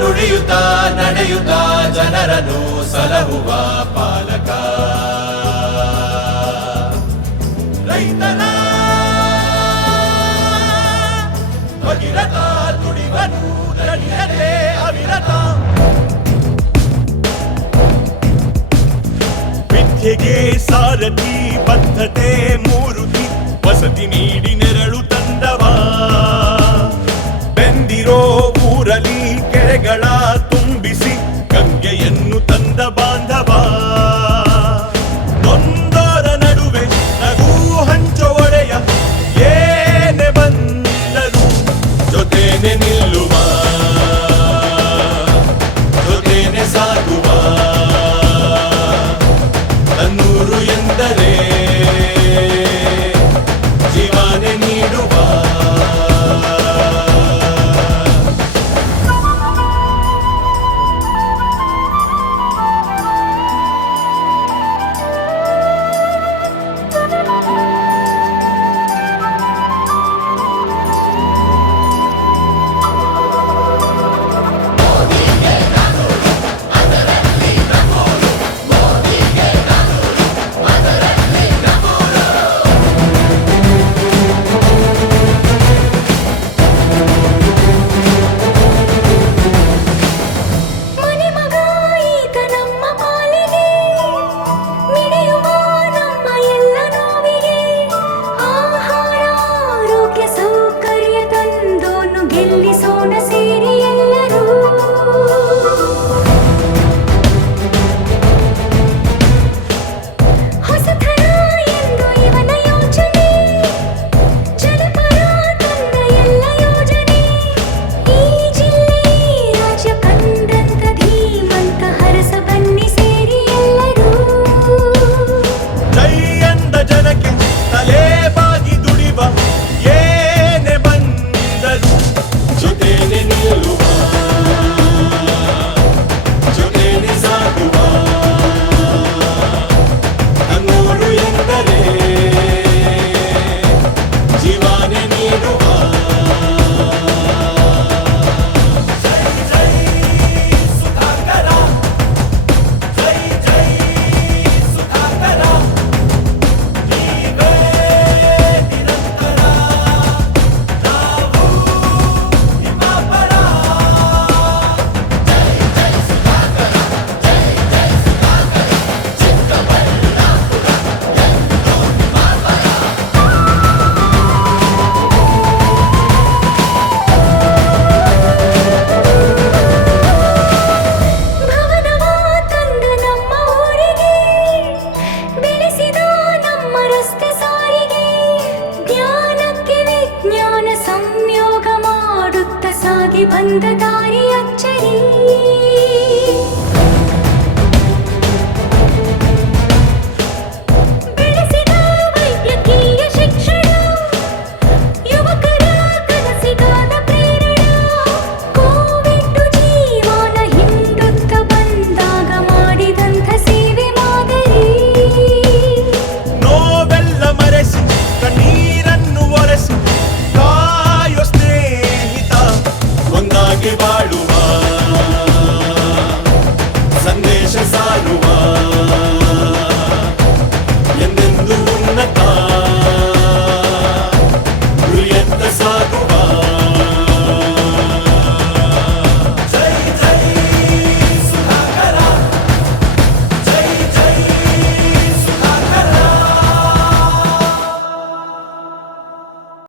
ನುಡಿಯುತ್ತಾ ನಡೆಯುತ್ತಾ ಜನರನ್ನು ಸಲಹುವ ಅವಿರತ ವಿದ್ಯೆಗೆ ಸಾರಥಿ ಬದ್ಧತೆ ಮೂರುತಿ. ವಸತಿ ನೀಡಿ ನೆರಳು ತಂದವ. ಬೆಂದಿರೋ ಊರಲಿ ಕೆರೆಗಳ ಕನ್ನೂರು ಎಂದರೆ ಜೀವನ ನೀಡುವ ஆதி பந்த தாரி அச்சரீ ಬಾಳುವ. ಸಂದೇಶ ಸಾರುವ.